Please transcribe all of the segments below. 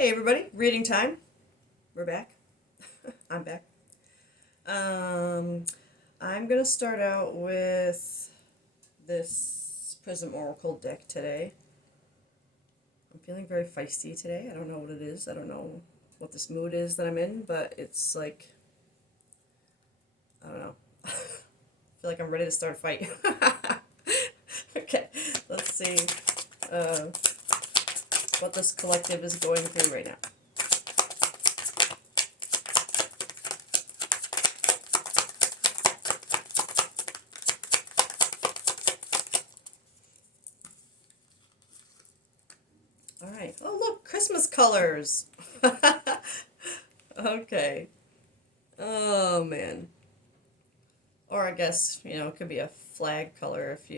Hey everybody, reading time. We're back. I'm back. I'm gonna start out with this Prism Oracle deck today. I'm feeling very feisty today. I don't know what it is. I don't know what this mood is that I'm in, but it's like, I don't know. I feel like I'm ready to start a fight. Okay, let's see uh, what this collective is going through right now. All right. Oh, look, Christmas colors. Okay. Oh man. Or I guess, it could be a flag color if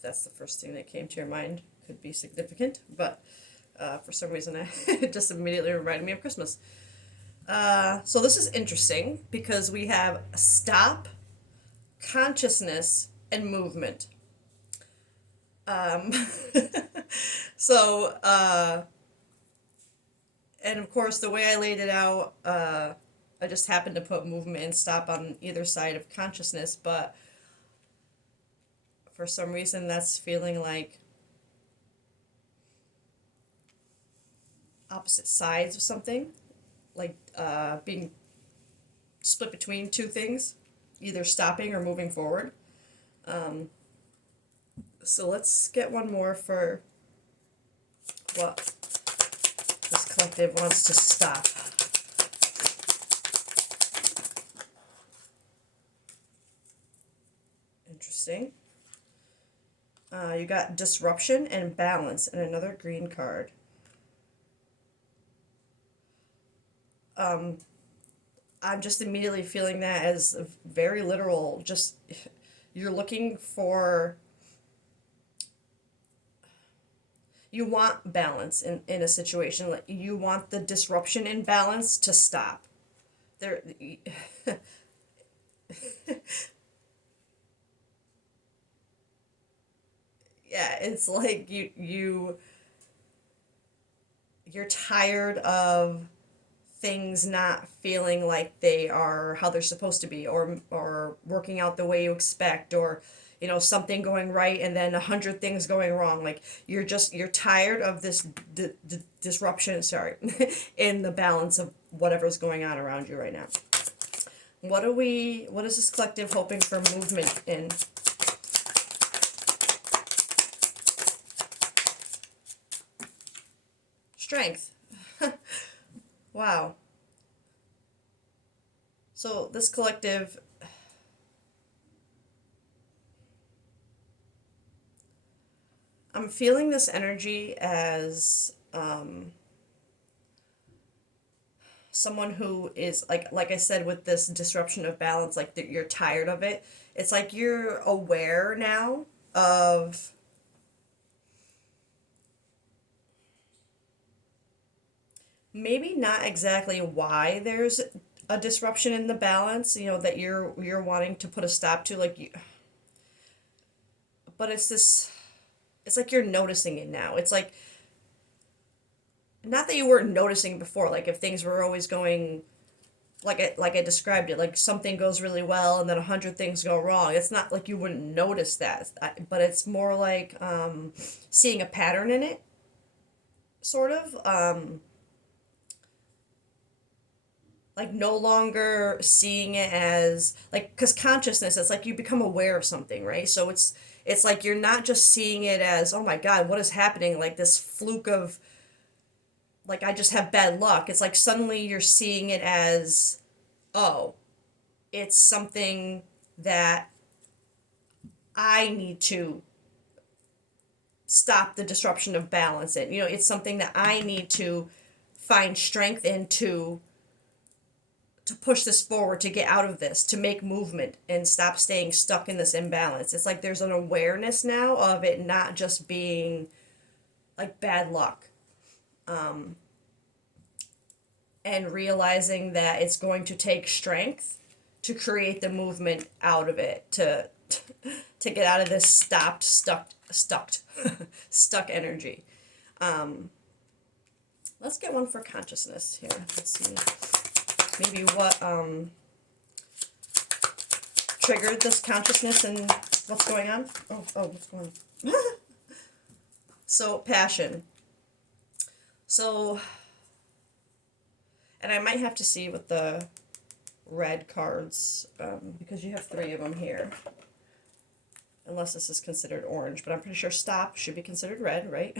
that's the first thing that came to your mind. Could be significant, but for some reason it just immediately reminded me of Christmas. So this is interesting because we have stop, consciousness, and movement. Um, so, and of course, the way I laid it out, I just happened to put movement and stop on either side of consciousness, but for some reason that's feeling like opposite sides of something, like being split between two things, either stopping or moving forward. Um, so let's get one more for what this collective wants to stop. Interesting. You got disruption and balance and another green card. Um, I'm just immediately feeling that as very literal. Just you're looking for, you want balance in a situation. Like you want the disruption in balance to stop. There, yeah, it's like you're tired of things not feeling like they are how they're supposed to be, or working out the way you expect, or something going right and then 100 things going wrong. Like you're tired of this disruption, sorry, in the balance of whatever's going on around you right now. What is this collective hoping for movement in? Strength. Wow. So this collective, I'm feeling this energy as someone who is like I said, with this disruption of balance, like that you're tired of it. It's like you're aware now of maybe not exactly why there's a disruption in the balance, that you're wanting to put a stop to, like you, but it's like you're noticing it now. It's like, not that you weren't noticing before, like if things were always going like I described it, like something goes really well and then 100 things go wrong. It's not like you wouldn't notice that, but it's more like seeing a pattern in it, sort of. Like no longer seeing it as like, because consciousness, it's like you become aware of something, right? So it's like you're not just seeing it as, oh my God, what is happening, like this fluke of, like I just have bad luck. It's like suddenly you're seeing it as, oh, it's something that I need to stop the disruption of balance. And it's something that I need to find strength in to push this forward, to get out of this, to make movement and stop staying stuck in this imbalance. It's like there's an awareness now of it not just being like bad luck. And realizing that it's going to take strength to create the movement out of it, to get out of this stuck energy. Let's get one for consciousness here. Let's see. Maybe what triggered this consciousness and what's going on? Oh, what's going on? So, passion. So, and I might have to see with the red cards, because you have 3 of them here. Unless this is considered orange, but I'm pretty sure stop should be considered red, right?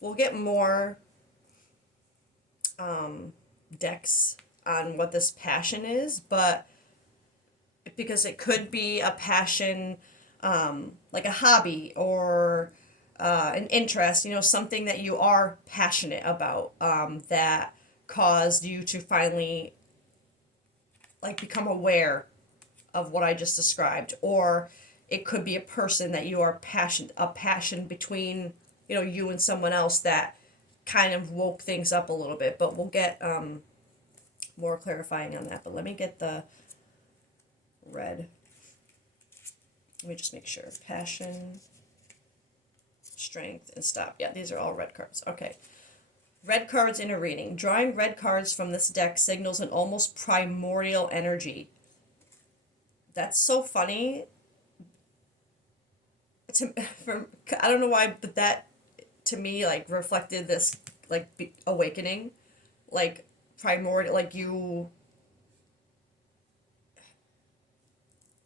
We'll get more decks on what this passion is, but because it could be a passion, like a hobby or an interest, something that you are passionate about, that caused you to finally like become aware of what I just described. Or it could be a person that you are a passion between, you and someone else that kind of woke things up a little bit. But we'll get more clarifying on that. But let me get the red. Let me just make sure. Passion, strength, and stop. Yeah, these are all red cards. Okay. Red cards in a reading. Drawing red cards from this deck signals an almost primordial energy. That's so funny. I don't know why, but that to me like reflected this like awakening, like primordial, like you.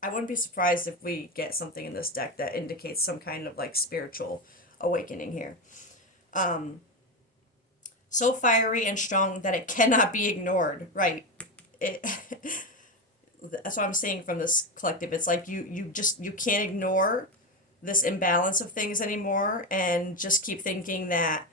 I wouldn't be surprised if we get something in this deck that indicates some kind of like spiritual awakening here. So fiery and strong that it cannot be ignored. Right. It. That's what I'm saying from this collective. It's like you can't ignore this imbalance of things anymore and just keep thinking that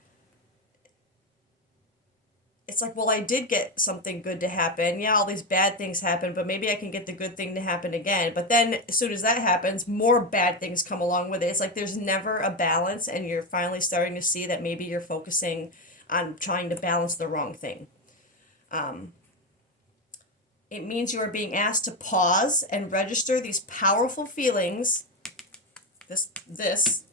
it's like, well, I did get something good to happen. Yeah, all these bad things happen, but maybe I can get the good thing to happen again. But then as soon as that happens, more bad things come along with it. It's like there's never a balance, and you're finally starting to see that maybe you're focusing on trying to balance the wrong thing. It means you are being asked to pause and register these powerful feelings, this,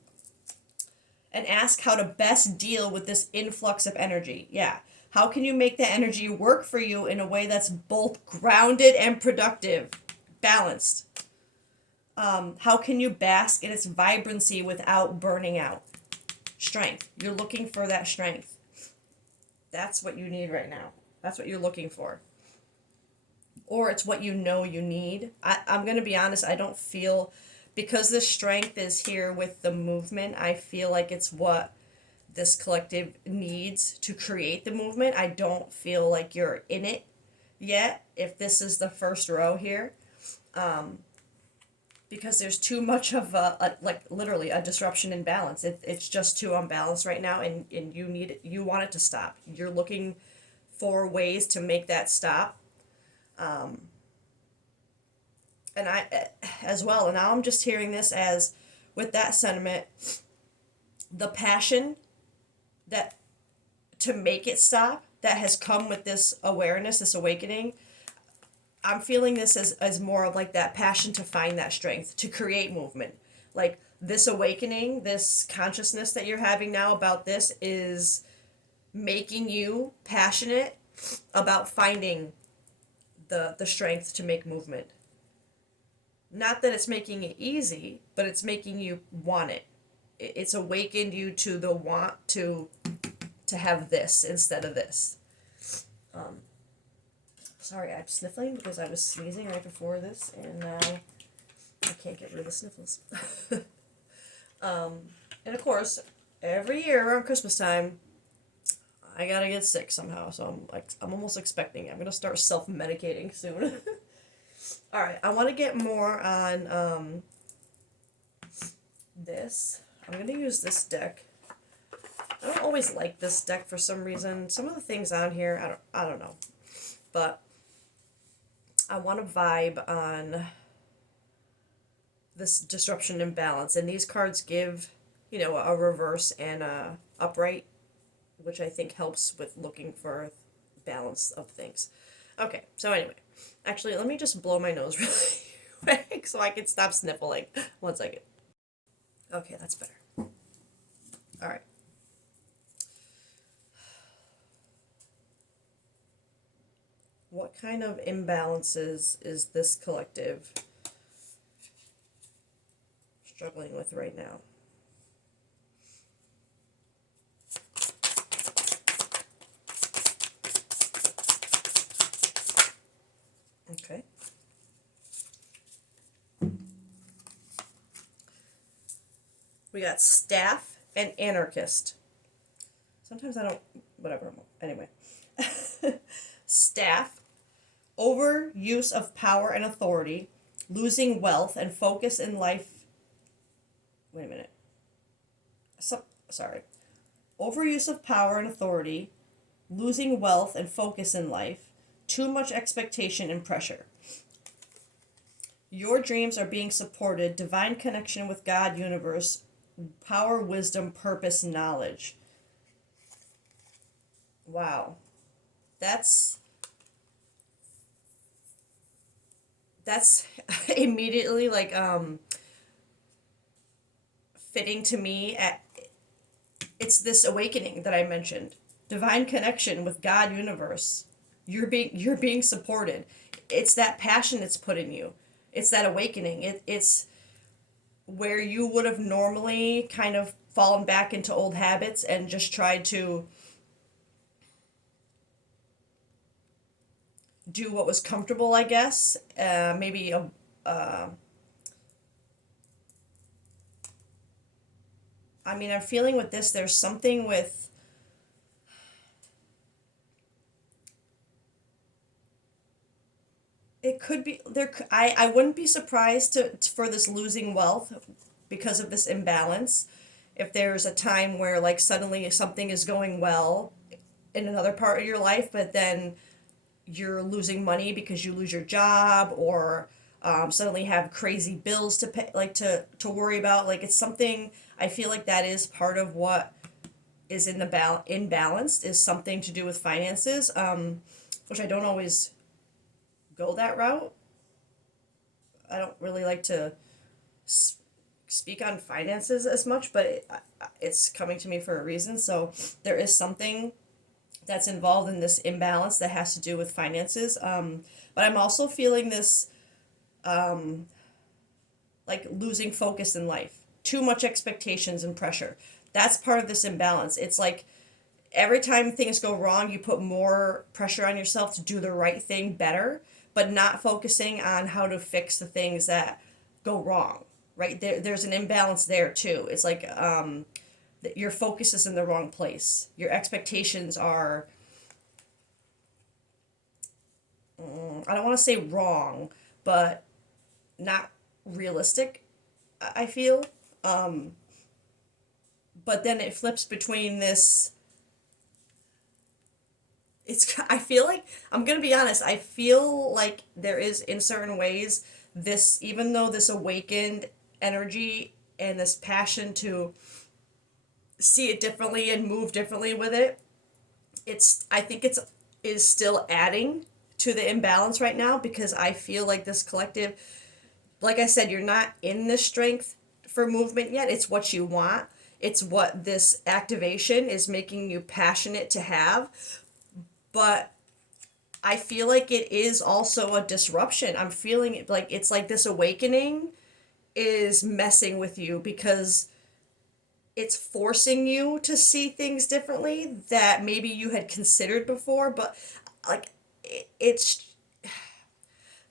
and ask how to best deal with this influx of energy. Yeah. How can you make the energy work for you in a way that's both grounded and productive, balanced? How can you bask in its vibrancy without burning out? Strength. You're looking for that strength. That's what you need right now. That's what you're looking for. Or it's what you know you need. I'm going to be honest, I don't feel, because this strength is here with the movement, I feel like it's what this collective needs to create the movement. I don't feel like you're in it yet, if this is the first row here. Because there's too much of like literally a disruption in balance. It's just too unbalanced right now, and you want it to stop. You're looking for ways to make that stop. And I as well, and now I'm just hearing this as with that sentiment, the passion that to make it stop that has come with this awareness, this awakening. I'm feeling this as more of like that passion to find that strength, to create movement. Like this awakening, this consciousness that you're having now about this is making you passionate about finding the strength to make movement. Not that it's making it easy, but it's making you want it. It's awakened you to the want to have this instead of this. Sorry, I'm sniffling because I was sneezing right before this, and now I can't get rid of the sniffles. And of course, every year around Christmas time, I gotta get sick somehow. So I'm almost expecting it. I'm gonna start self-medicating soon. All right, I want to get more on this. I'm going to use this deck. I don't always like this deck for some reason. Some of the things on here, I don't know. But I want to vibe on this disruption and balance. And these cards give, a reverse and a upright, which I think helps with looking for balance of things. Okay, so anyway. Actually, let me just blow my nose really quick so I can stop sniffling. 1 second. Okay, that's better. All right. What kind of imbalances is this collective struggling with right now? Okay. We got staff and anarchist. Sometimes I don't, whatever, anyway. Staff, overuse of power and authority, losing wealth and focus in life. Wait a minute. Sorry. Overuse of power and authority, losing wealth and focus in life, too much expectation and pressure. Your dreams are being supported, divine connection with God, universe, power, wisdom, purpose, knowledge. Wow. That's immediately like fitting to me. It's this awakening that I mentioned. Divine connection with God, universe. You're being supported. It's that passion that's put in you. It's that awakening. It's where you would have normally kind of fallen back into old habits and just tried to do what was comfortable, I guess. Maybe I mean, I'm feeling with this, there's something with, it could be, I wouldn't be surprised for this losing wealth because of this imbalance. If there's a time where like suddenly something is going well in another part of your life, but then you're losing money because you lose your job or suddenly have crazy bills to pay, like to worry about. Like it's something. I feel like that is part of what is in the imbalanced is something to do with finances, which I don't always go that route. I don't really like to speak on finances as much, but it's coming to me for a reason. So there is something that's involved in this imbalance that has to do with finances. But I'm also feeling this like losing focus in life, too much expectations and pressure. That's part of this imbalance. It's like every time things go wrong, you put more pressure on yourself to do the right thing better, but not focusing on how to fix the things that go wrong. Right there's an imbalance there too. It's like your focus is in the wrong place. Your expectations are, I don't want to say wrong, but not realistic, I feel. But then it flips between this. I feel like, I'm going to be honest, I feel like there is, in certain ways, this, even though this awakened energy and this passion to see it differently and move differently with it, I think it's is still adding to the imbalance right now because I feel like this collective, like I said, you're not in the strength for movement yet. It's what you want. It's what this activation is making you passionate to have. But I feel like it is also a disruption. I'm feeling it like it's like this awakening is messing with you because it's forcing you to see things differently that maybe you had considered before. But like it's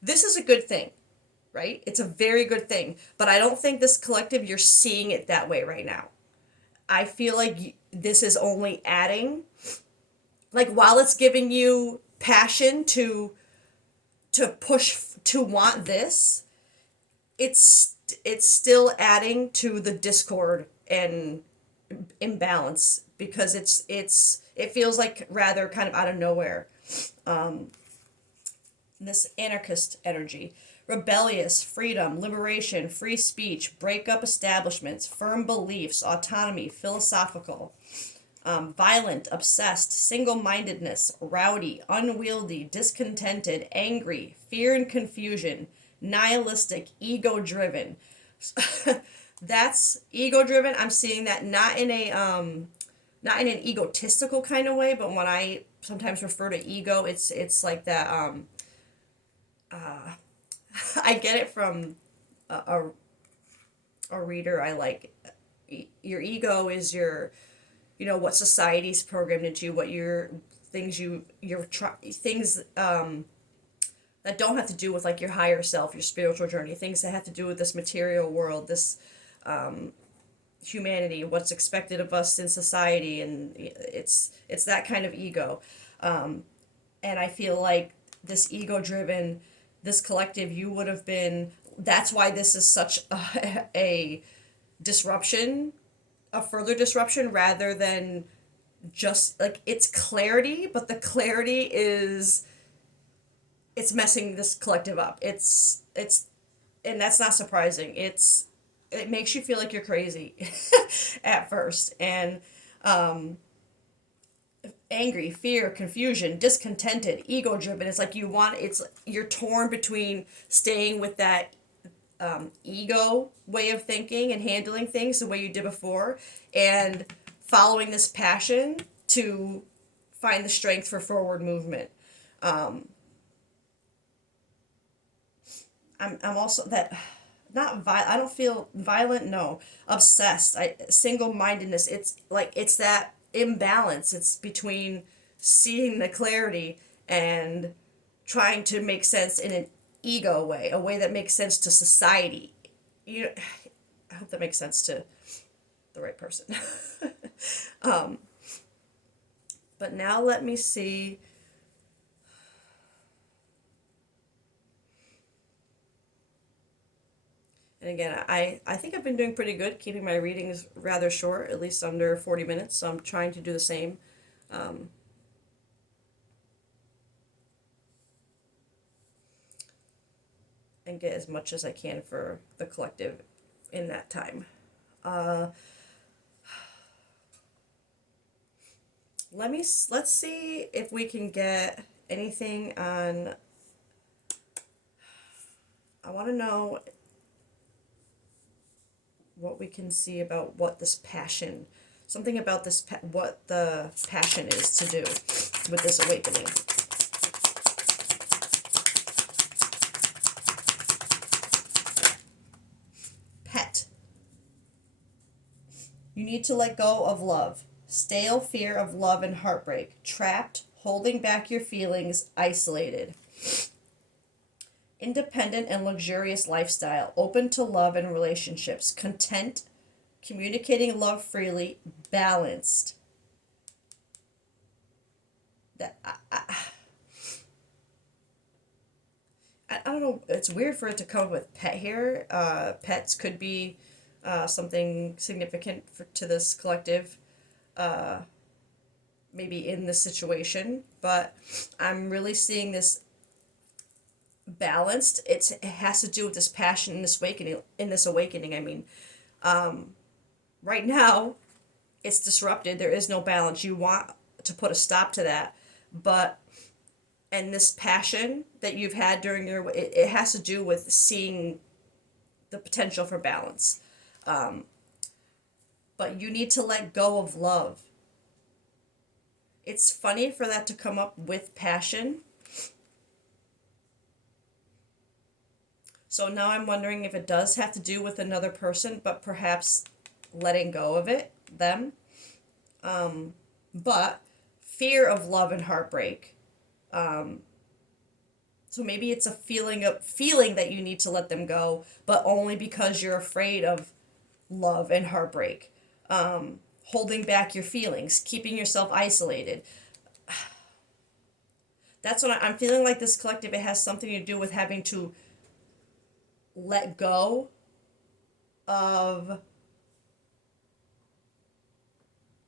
this is a good thing, right? It's a very good thing. But I don't think this collective, you're seeing it that way right now. I feel like this is only adding, like while it's giving you passion to push to want this, it's still adding to the discord and imbalance because it feels like rather kind of out of nowhere. This anarchist energy, rebellious, freedom, liberation, free speech, break up establishments, firm beliefs, autonomy, philosophical, violent, obsessed, single-mindedness, rowdy, unwieldy, discontented, angry, fear and confusion, nihilistic, ego-driven. that's ego driven. I'm seeing that not in an egotistical kind of way, but when I sometimes refer to ego, it's like that. I get it from a reader I like. Your ego is your, what society's programmed into you, what your things things that don't have to do with like your higher self, your spiritual journey, things that have to do with this material world, this humanity, what's expected of us in society, and it's that kind of ego. And I feel like this ego driven, this collective, you would have been. That's why this is such a disruption, a further disruption, rather than just like it's clarity, but the clarity is it's messing this collective up. It's and that's not surprising. It makes you feel like you're crazy at first, and angry, fear, confusion, discontented, ego driven. It's like you're torn between staying with that ego way of thinking and handling things the way you did before, and following this passion to find the strength for forward movement. I'm also that not I don't feel violent. No, obsessed. Single mindedness. It's like it's that imbalance. It's between seeing the clarity and trying to make sense in an ego way, a way that makes sense to society. You, I hope that makes sense to the right person. But now let me see. And again, I think I've been doing pretty good keeping my readings rather short, at least under 40 minutes. So I'm trying to do the same. Um, and get as much as I can for the collective in that time. Uh, let's see if we can get anything on. I want to know what we can see about what this passion, something about this, what the passion is to do with this awakening. Pet. You need to let go of love. Stale fear of love and heartbreak. Trapped, holding back your feelings, isolated. Independent and luxurious lifestyle, open to love and relationships, content, communicating love freely, balanced. That I don't know. It's weird for it to come up with pet here. Pets could be something significant to this collective, maybe in this situation. But I'm really seeing this balanced. It has to do with this passion in this awakening. I mean, right now, it's disrupted. There is no balance. You want to put a stop to that, but and this passion that you've had during it has to do with seeing the potential for balance. But you need to let go of love. It's funny for that to come up with passion. So now I'm wondering if it does have to do with another person, but perhaps letting go of them. But fear of love and heartbreak. So maybe it's a feeling that you need to let them go, but only because you're afraid of love and heartbreak. Holding back your feelings, keeping yourself isolated. That's what I'm feeling like this collective. It has something to do with having to let go of.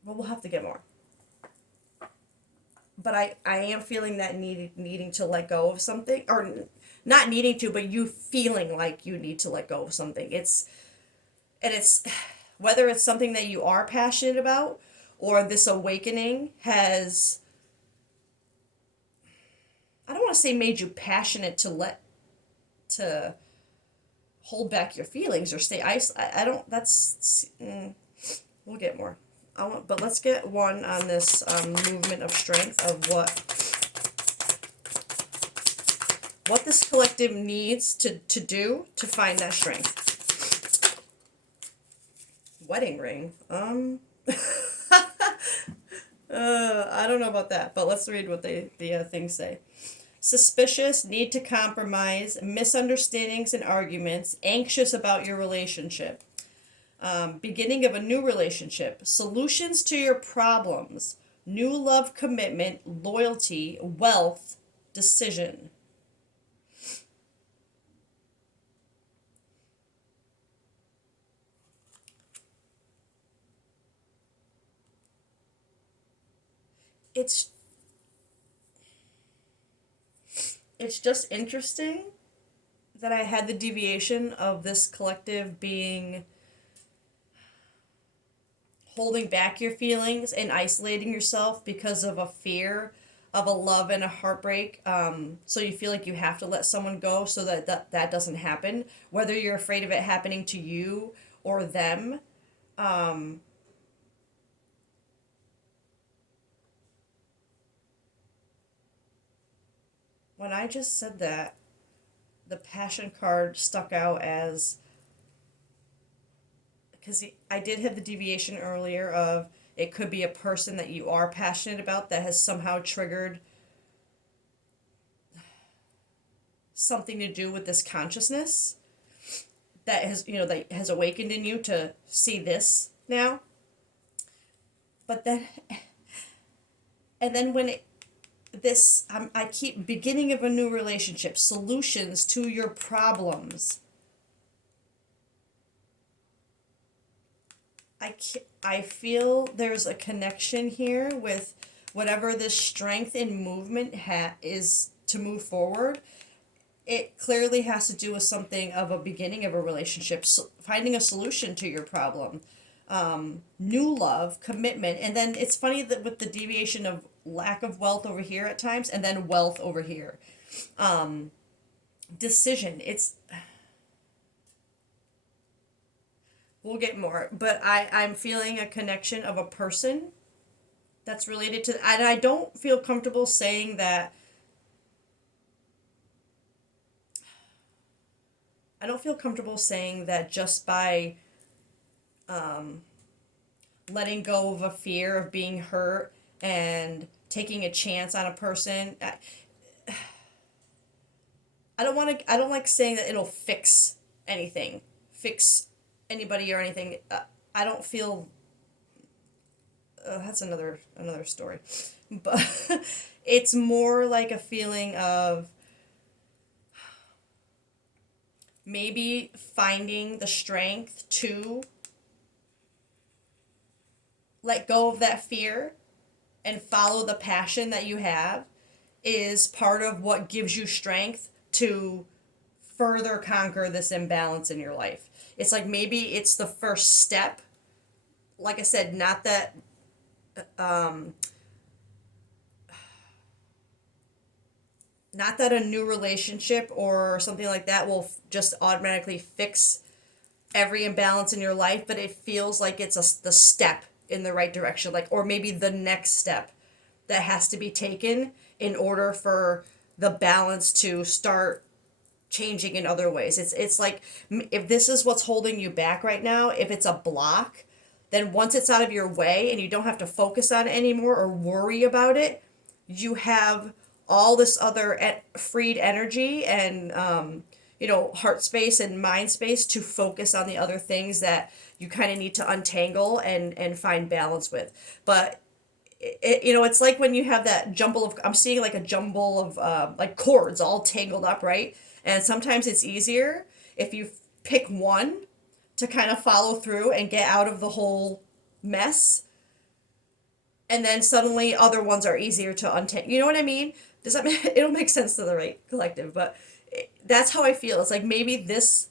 Well, we'll have to get more. But I am feeling that needing to let go of something, or not needing to, but you feeling like you need to let go of something. It's whether it's something that you are passionate about, or this awakening has, I don't want to say made you passionate to hold back your feelings or stay isolated. I don't, we'll get more. But let's get one on this movement of strength of what this collective needs to do to find that strength. Wedding ring. I don't know about that, but let's read what the things say. Suspicious, need to compromise, misunderstandings and arguments, anxious about your relationship. Beginning of a new relationship, solutions to your problems, new love commitment, loyalty, wealth, decision. It's just interesting that I had the deviation of this collective being holding back your feelings and isolating yourself because of a fear of a love and a heartbreak. So you feel like you have to let someone go so that doesn't happen, whether you're afraid of it happening to you or them. When I just said that, the passion card stuck out as, because I did have the deviation earlier of it could be a person that you are passionate about that has somehow triggered something to do with this consciousness that has awakened in you to see this now. But then, and then when I keep beginning of a new relationship, solutions to your problems. I feel there's a connection here with whatever this strength in movement is to move forward. It clearly has to do with something of a beginning of a relationship, finding a solution to your problem, new love, commitment, and then it's funny that with the deviation of lack of wealth over here at times, and then wealth over here, decision. We'll get more, but I'm feeling a connection of a person that's related to, and I don't feel comfortable saying that. I don't feel comfortable saying that just by letting go of a fear of being hurt and taking a chance on a person. I don't like saying that it'll fix anything, fix anybody or anything. I don't feel. That's another story, but it's more like a feeling of maybe finding the strength to let go of that fear and follow the passion that you have is part of what gives you strength to further conquer this imbalance in your life. It's like maybe it's the first step. Like I said, not that not that a new relationship or something like that will just automatically fix every imbalance in your life, but it feels like it's the step in the right direction, like, or maybe the next step that has to be taken in order for the balance to start changing in other ways. It's like if this is what's holding you back right now, if it's a block, then once it's out of your way and you don't have to focus on it anymore or worry about it, you have all this other freed energy and heart space and mind space to focus on the other things that you kind of need to untangle and find balance with. But it's like when you have that jumble of, I'm seeing like a jumble of like cords all tangled up, right? And sometimes it's easier if you pick one to kind of follow through and get out of the whole mess. And then suddenly other ones are easier to untangle. You know what I mean? Does that make, it'll make sense to the right collective, but that's how I feel. It's like maybe this,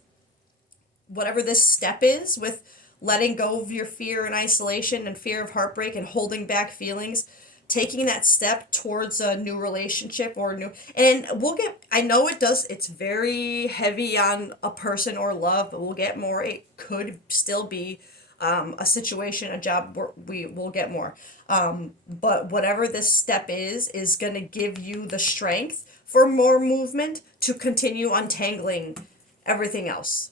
whatever this step is with letting go of your fear and isolation and fear of heartbreak and holding back feelings, taking that step towards a new relationship or new, and we'll get, I know it does, it's very heavy on a person or love, but we'll get more. It could still be a situation, a job where we will get more. But whatever this step is going to give you the strength for more movement to continue untangling everything else.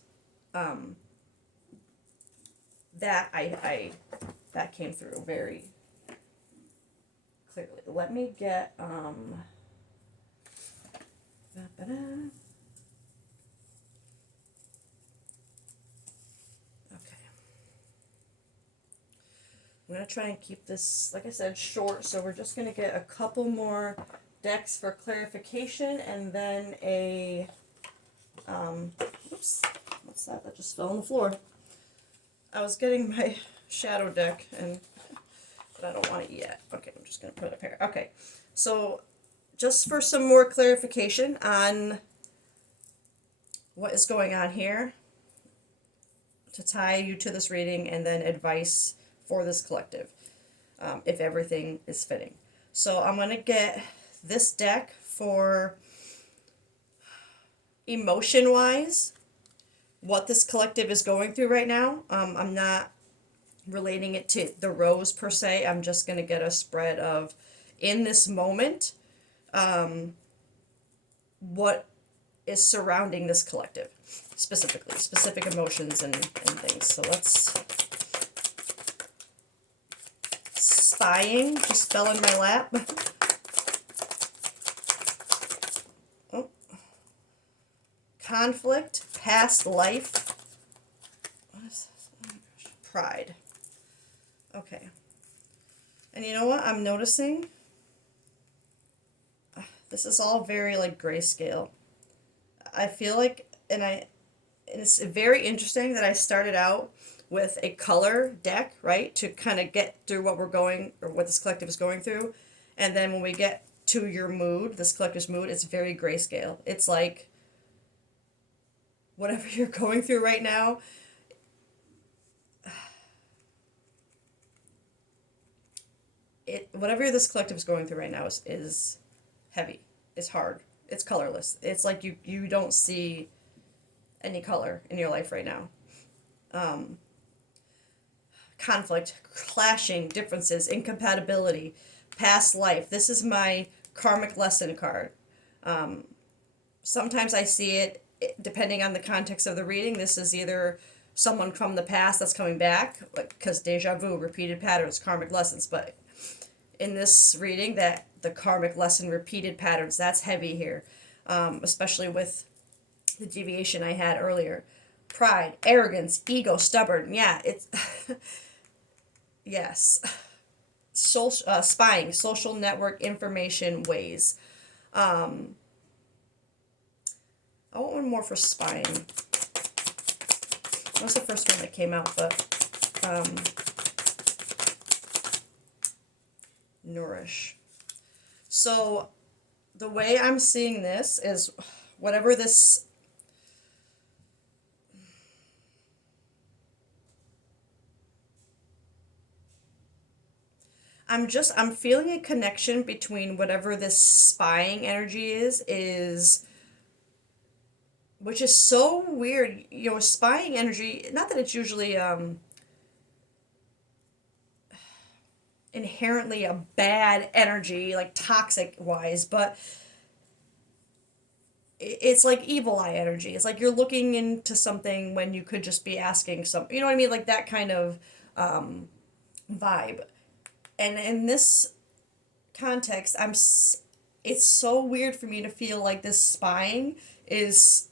That I that came through very clearly. Let me get okay. I'm gonna try and keep this, like I said, short, so we're just gonna get a couple more decks for clarification, and then a oops, what's that? That just fell on the floor. I was getting my shadow deck, and but I don't want it yet. Okay, I'm just gonna put it up here. Okay, so just for some more clarification on what is going on here, to tie you to this reading, and then advice for this collective, if everything is fitting. So I'm gonna get this deck for emotion wise, what this collective is going through right now. I'm not relating it to the rose per se. I'm just going to get a spread of, in this moment, what is surrounding this collective, specifically, specific emotions and things. So let's, spying just fell in my lap. Oh. Conflict, past life. What is this? Oh my gosh. Pride. Okay. And you know what I'm noticing? This is all very like grayscale. I feel like, and it's very interesting that I started out with a color deck, right, to kind of get through what we're going, or what this collective is going through. And then when we get to your mood, this collective's mood, it's very grayscale. It's like, whatever you're going through right now, whatever this collective is going through right now is heavy. It's hard. It's colorless. It's like you don't see any color in your life right now. Conflict, clashing, differences, incompatibility, past life. This is my karmic lesson card. Sometimes I see it, depending on the context of the reading. This is either someone from the past that's coming back, because deja vu, repeated patterns, karmic lessons. But in this reading, that the karmic lesson, repeated patterns, that's heavy here, especially with the deviation I had earlier. Pride, arrogance, ego, stubborn. Yeah, it's yes. Spying, social network information ways. I want one more for spying. That was the first one that came out, but nourish. So the way I'm seeing this is, whatever this, I'm feeling a connection between whatever this spying energy is, which is so weird. You know, spying energy, not that it's usually inherently a bad energy, like toxic wise, but it's like evil eye energy. It's like you're looking into something when you could just be asking some, you know what I mean? Like that kind of vibe. And in this context, it's so weird for me to feel like this spying is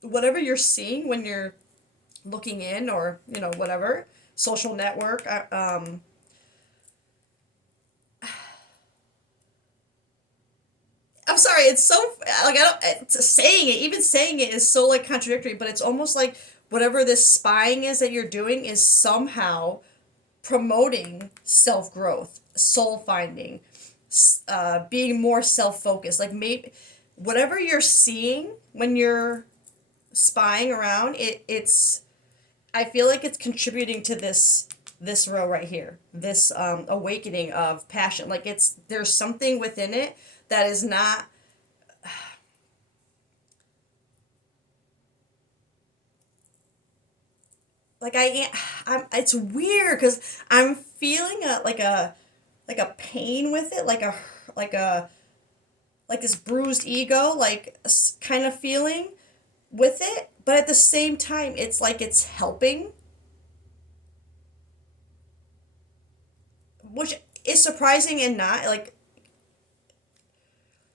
whatever you're seeing when you're looking in, or, you know, whatever, social network. I'm sorry, it's so, like, I don't, saying it, even saying it is so, like, contradictory, but it's almost like whatever this spying is that you're doing is somehow promoting self-growth, soul finding, being more self-focused. Like, maybe whatever you're seeing when you're spying around, it's, I feel like it's contributing to this row right here, this awakening of passion. Like there's something within it that is not like it's weird because I'm feeling a pain with it, like a like this bruised ego, like kind of feeling with it, but at the same time it's like it's helping, which is surprising and not like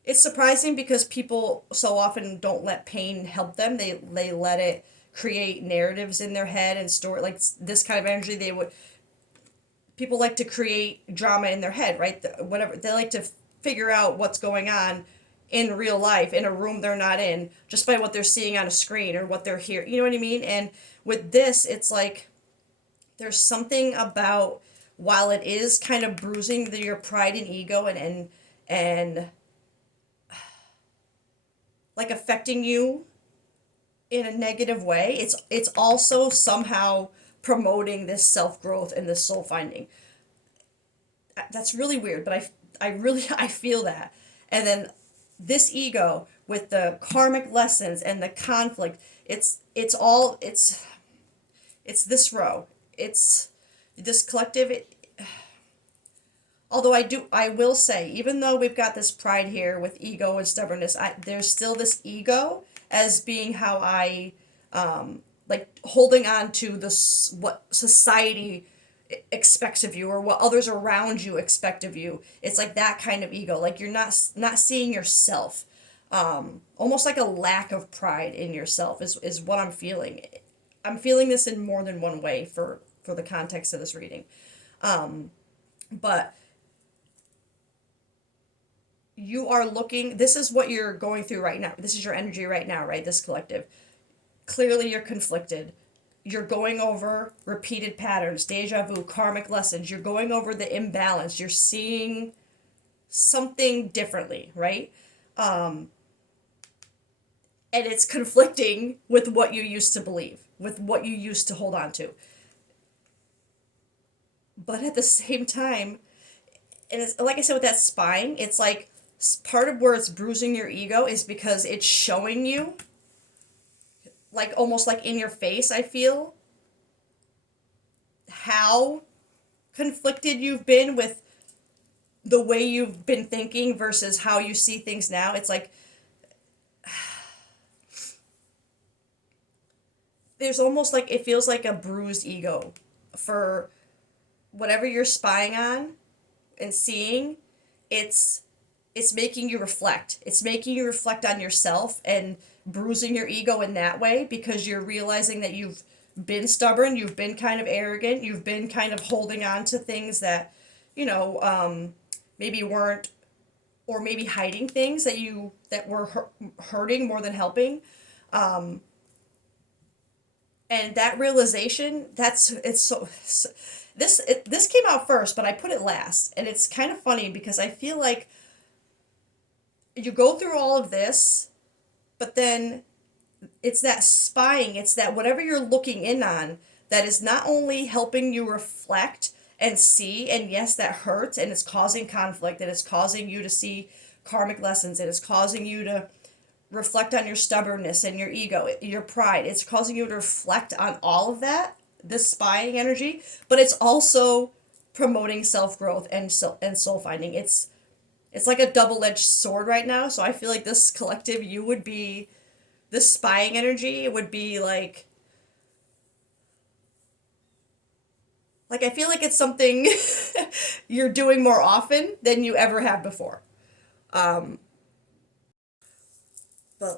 it's surprising because people so often don't let pain help them. They let it create narratives in their head and store like this kind of energy. They would people like to create drama in their head, right? Whatever they like to figure out what's going on in real life in a room they're not in just by what they're seeing on a screen or what they're hearing. You know what I mean? And with this, it's like there's something about while it is kind of bruising your pride and ego and like affecting you in a negative way, it's also somehow promoting this self growth and this soul finding. That's really weird, but I really I feel that. And then this ego with the karmic lessons and the conflict, it's this row. It's this collective. Although I will say, even though we've got this pride here with ego and stubbornness, there's still this ego as being how I like holding on to this what society expects of you or what others around you expect of you. It's like that kind of ego, like you're not seeing yourself, almost like a lack of pride in yourself is what I'm feeling. I'm feeling this in more than one way for the context of this reading, but you are looking, this is what you're going through right now, this is your energy right now, right, this collective. Clearly you're conflicted. You're going over repeated patterns, deja vu, karmic lessons. You're going over the imbalance. You're seeing something differently, right? And it's conflicting with what you used to believe, with what you used to hold on to. But at the same time, and it's like I said with that spying, it's like part of where it's bruising your ego is because it's showing you, like almost like in your face, I feel how conflicted you've been with the way you've been thinking versus how you see things now. It's like there's almost like it feels like a bruised ego for whatever you're spying on and seeing. It's making you reflect. It's making you reflect on yourself and bruising your ego in that way because you're realizing that you've been stubborn, you've been kind of arrogant, you've been kind of holding on to things that, you know, maybe weren't, or maybe hiding things that were hurting more than helping. And that realization, it's so this came out first, but I put it last, and it's kind of funny because I feel like you go through all of this, but then it's that spying, it's that whatever you're looking in on that is not only helping you reflect and see, and yes, that hurts and it's causing conflict and it's causing you to see karmic lessons and it's causing you to reflect on your stubbornness and your ego, your pride. It's causing you to reflect on all of that, this spying energy, but it's also promoting self-growth and soul finding. It's like a double-edged sword right now. So I feel like this collective, you would be this spying energy would be like I feel like it's something you're doing more often than you ever have before. Um, but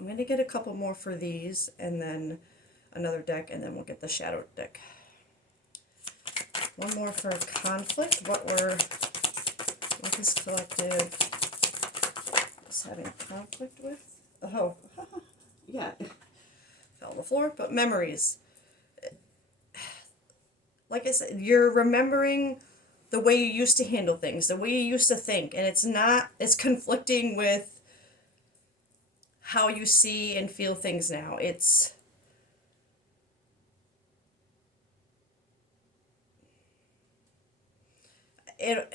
I'm gonna get a couple more for these and then another deck and then we'll get the shadow deck. One more for conflict. What this collective is having conflict with? Oh, yeah, fell on the floor. But memories. Like I said, you're remembering the way you used to handle things, the way you used to think, and it's conflicting with how you see and feel things now. it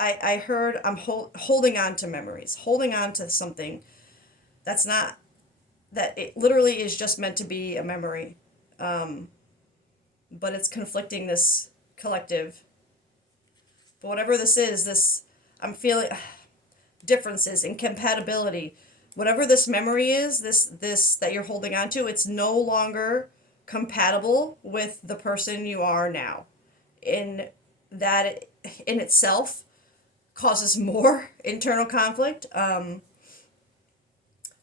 I heard I'm holding on to memories, holding on to something that's not, that it literally is just meant to be a memory, but it's conflicting this collective. But whatever this is, this, I'm feeling differences, incompatibility, whatever this memory is, this that you're holding on to, it's no longer compatible with the person you are now. In that in itself causes more internal conflict.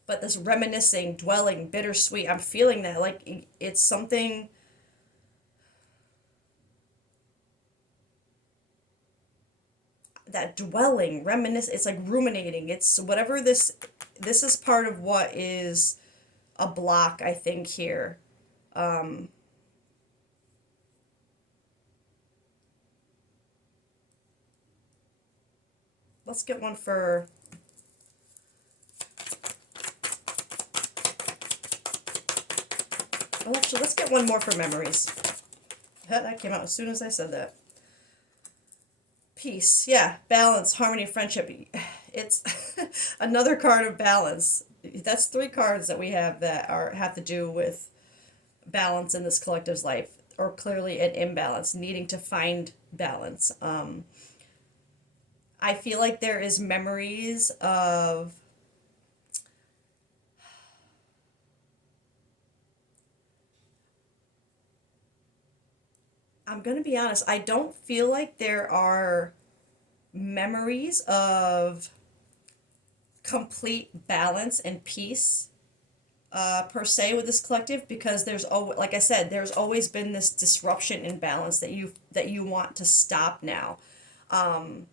But this reminiscing, dwelling, bittersweet, I'm feeling that like it's something, that dwelling, reminisce, it's like ruminating. It's whatever this is part of what is a block, I think, here. Um, let's get one for, well, actually, let's get one more for memories. That came out as soon as I said that. Peace, yeah, balance, harmony, friendship. It's another card of balance. That's three cards that we have that are have to do with balance in this collective's life, or clearly an imbalance, needing to find balance. I feel like there is memories of, I'm gonna be honest, I don't feel like there are memories of complete balance and peace, per se, with this collective, because there's always, like I said, there's always been this disruption in balance that you want to stop now. Um,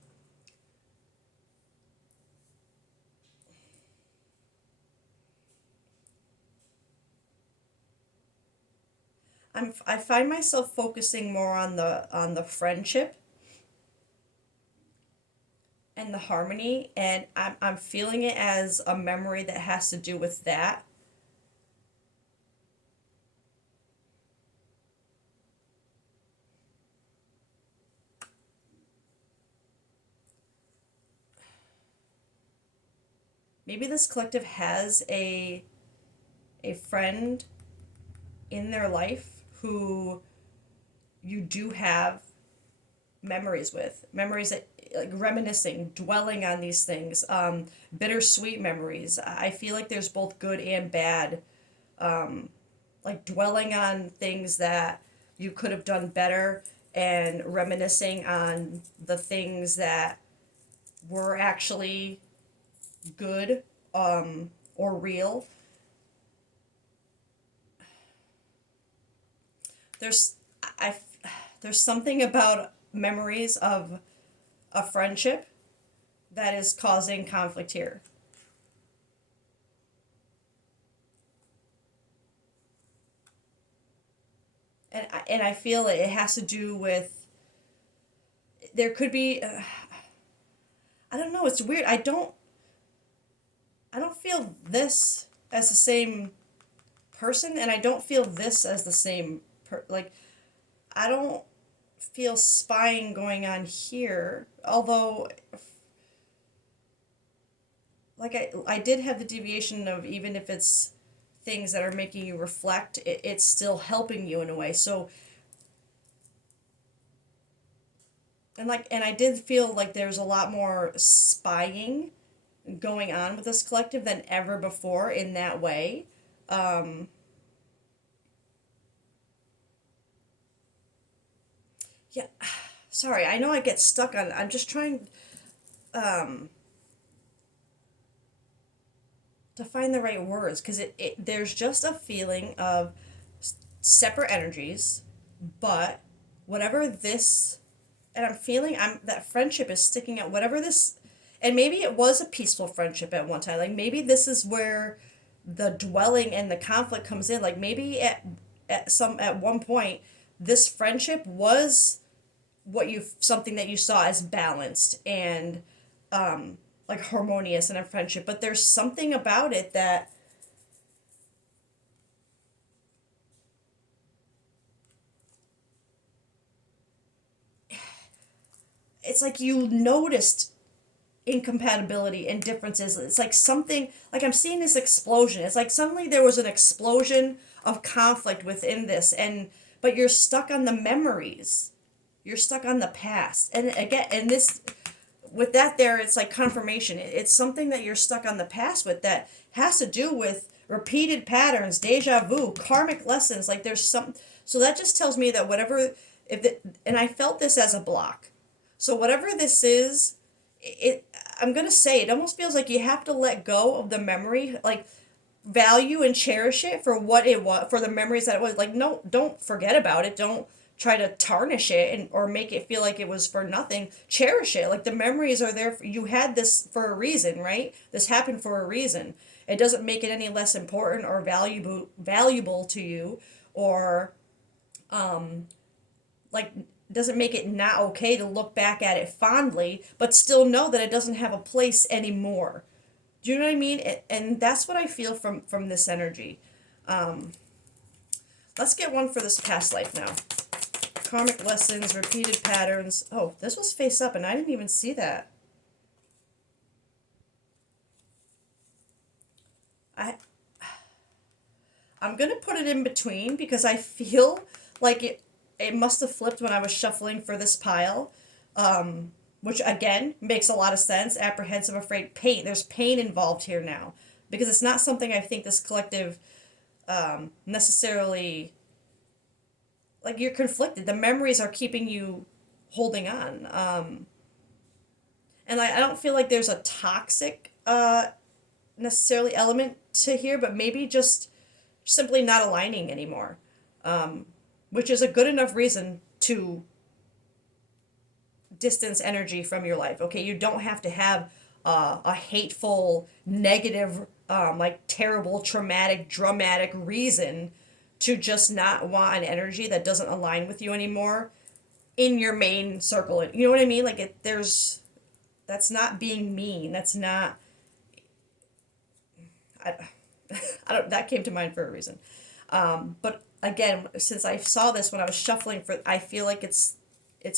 I find myself focusing more on the friendship and the harmony, and I'm feeling it as a memory that has to do with that. Maybe this collective has a friend in their life who you do have memories with, memories that, like reminiscing, dwelling on these things, bittersweet memories. I feel like there's both good and bad, like dwelling on things that you could have done better, and reminiscing on the things that were actually good, or real. There's I there's something about memories of a friendship that is causing conflict here. And I feel it has to do with, there could be, I don't know, it's weird. I don't feel this as the same person, and I don't feel this as the same like, I don't feel spying going on here, although, like, I did have the deviation of, even if it's things that are making you reflect, it's still helping you in a way. So, and I did feel like there's a lot more spying going on with this collective than ever before in that way. Um, yeah, sorry, I know I get stuck on, I'm just trying, um, to find the right words, because there's just a feeling of separate energies, but whatever this, and I'm feeling, I'm that friendship is sticking out, whatever this, and maybe it was a peaceful friendship at one time, like maybe this is where the dwelling and the conflict comes in, like maybe at one point this friendship was what you, something that you saw as balanced and, like harmonious in a friendship, but there's something about it that, it's like you noticed incompatibility and differences. It's like something, like I'm seeing this explosion. It's like suddenly there was an explosion of conflict within this, and but you're stuck on the memories. You're stuck on the past. And again, and this, with that there, it's like confirmation. It's something that you're stuck on the past with that has to do with repeated patterns, deja vu, karmic lessons. Like there's some, so that just tells me that whatever, if it, and I felt this as a block. So whatever this is, it, I'm gonna say it almost feels like you have to let go of the memory, like value and cherish it for what it was, for the memories that it was. Like, no, don't forget about it. Don't try to tarnish it and or make it feel like it was for nothing. Cherish it. Like the memories are there. You had this for a reason, right? This happened for a reason. It doesn't make it any less important or valuable to you, or like doesn't make it not okay to look back at it fondly, but still know that it doesn't have a place anymore. Do you know what I mean? And that's what I feel from this energy. Let's get one for this past life now. Karmic lessons, repeated patterns. Oh, this was face up, and I didn't even see that. I I'm gonna put it in between because I feel like it must have flipped when I was shuffling for this pile, which again makes a lot of sense. Apprehensive, afraid, pain. There's pain involved here now because it's not something I think this collective necessarily, like you're conflicted. The memories are keeping you holding on, and I don't feel like there's a toxic necessarily element to here, but maybe just simply not aligning anymore, which is a good enough reason to distance energy from your life. Okay, you don't have to have a hateful, negative, like terrible, traumatic, dramatic reason to just not want an energy that doesn't align with you anymore in your main circle. You know what I mean? Like there's, that's not being mean. That's not. I, I don't. That came to mind for a reason. But again, since I saw this when I was shuffling for, I feel like it's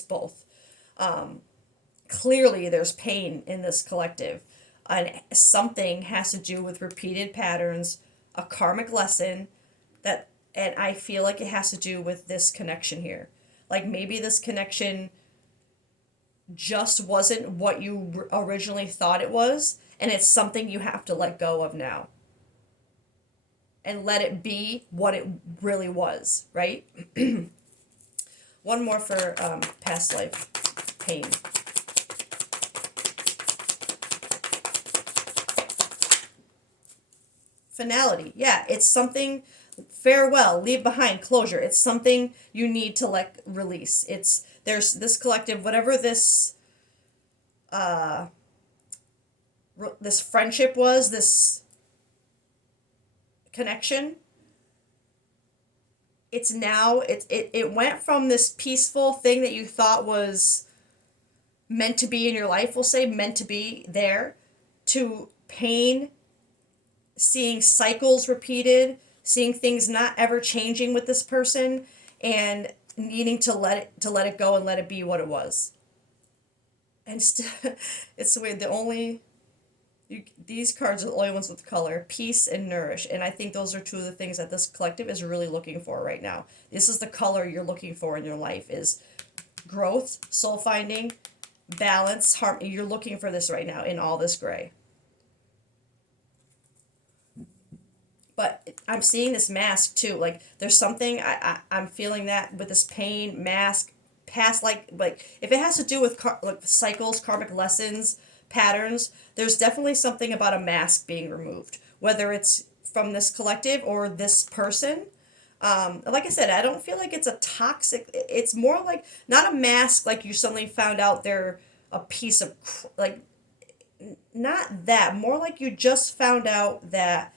both. Clearly, there's pain in this collective, and something has to do with repeated patterns, a karmic lesson that, and I feel like it has to do with this connection here. Like maybe this connection just wasn't what you originally thought it was, and it's something you have to let go of now and let it be what it really was, right? One more for past life pain. Finality. Yeah, it's something, farewell, leave behind, closure. It's something you need to let release. It's, there's this collective, whatever this this friendship was, this connection, it's now it went from this peaceful thing that you thought was meant to be in your life, we'll say meant to be there, to pain, seeing cycles repeated, seeing things not ever changing with this person, and needing to let it go and let it be what it was. And it's the way the only these cards are the only ones with color, peace and nourish, and I think those are two of the things that this collective is really looking for right now. This is the color you're looking for in your life, is growth, soul finding, balance, harmony. You're looking for this right now in all this gray. But I'm seeing this mask too. Like there's something I'm feeling that with this pain mask past, like if it has to do with like cycles, karmic lessons, patterns, there's definitely something about a mask being removed, whether it's from this collective or this person. Like I said, I don't feel like it's a toxic. It's more like not a mask. Like you suddenly found out they're a piece of like, not that. More like you just found out that